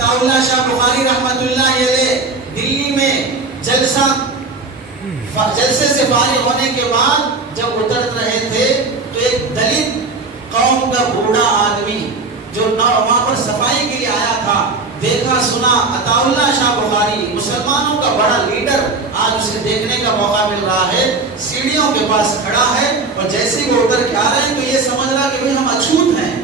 عطا اللہ شاہ بخاری رحمت اللہ علیہ دلی میں جلسے سے فارغ ہونے کے بعد جب اتر رہے تھے تو ایک دلت قوم کا بوڑھا آدمی جو وہاں پر صفائی کے لیے آیا تھا، دیکھا سنا عطا اللہ شاہ بخاری مسلمانوں کا بڑا لیڈر، آج اسے دیکھنے کا موقع مل رہا ہے، سیڑھیوں کے پاس کھڑا ہے اور جیسے وہ اتر کے آ رہے ہیں تو یہ سمجھ رہا کہ بھئی ہم اچھوت ہیں،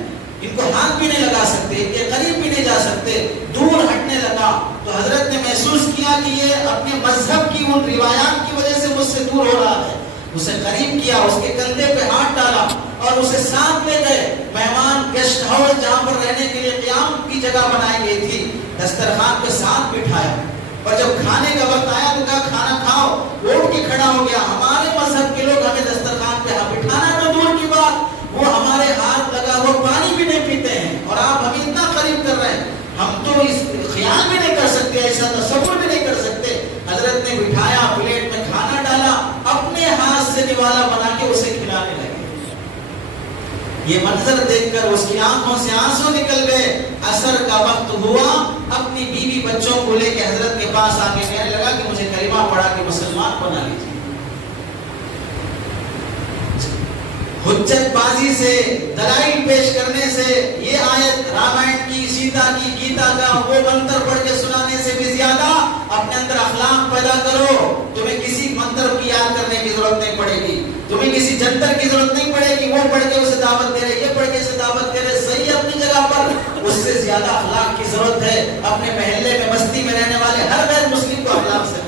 ان کو ہاتھ بھی نہیں لگا سکتے، ان کے قریب بھی نہیں جا سکتے، دور ہٹنے لگا۔ تو حضرت نے محسوس کیا کہ یہ اپنے مذہب کی ان روایات کی وجہ سے مجھ سے دور ہو رہا ہے، اسے قریب کیا، اس کے کندھے پہ ہاتھ ڈالا اور اسے ساتھ لے گئے مہمان گیسٹ ہاؤس جہاں پر رہنے کے لیے قیام کی جگہ بنائی گئی تھی، دسترخوان پہ ساتھ بٹھایا اور جب کھانے کا وقت آیا تو کہا کھانا کھاؤ، اٹھ کے کھڑا ہو گیا۔ ہمارے مذہب کے لوگ ہمیں دسترخوان پہ بٹھانا تو دور کی بات، وہ ہمارے ہاتھ لگا وہ پانی بھی نہیں پیتے ہیں اور آپ ہمیں اتنا قریب کر رہے ہیں، ہم تو اس خیال بھی نہیں کر سکتے، ایسا تصور بھی نہیں کر سکتے۔ حضرت نے بٹھایا، پلیٹ میں کھانا ڈالا، اپنے ہاتھ سے نوالا بنا کے اسے کھلانے لگے۔ یہ منظر دیکھ کر اس کی آنکھوں سے آنسو نکل گئے۔ عصر کا وقت ہوا، اپنی بیوی بچوں کو لے کے حضرت کے پاس آ کے کہنے لگا کہ مجھے کلمہ پڑھا کے مسلمان بنا لیجیے۔ حجت بازی سے، دلائل پیش کرنے سے، یہ آیت رامائن کی، سیتا کی، گیتا کا وہ منتر پڑھ کے سنانے سے بھی زیادہ اپنے اندر اخلاق پیدا کرو۔ تمہیں کسی منتر کی یاد کرنے کی ضرورت نہیں پڑے گی، تمہیں کسی جنتر کی ضرورت نہیں پڑے گی، وہ پڑھ کے اسے دعوت دے رہے، یہ پڑھ کے اسے دعوت دے رہے، صحیح اپنی جگہ پر، اس سے زیادہ اخلاق کی ضرورت ہے۔ اپنے محلے میں، بستی میں رہنے والے ہر غیر مسلم کو اخلاق سے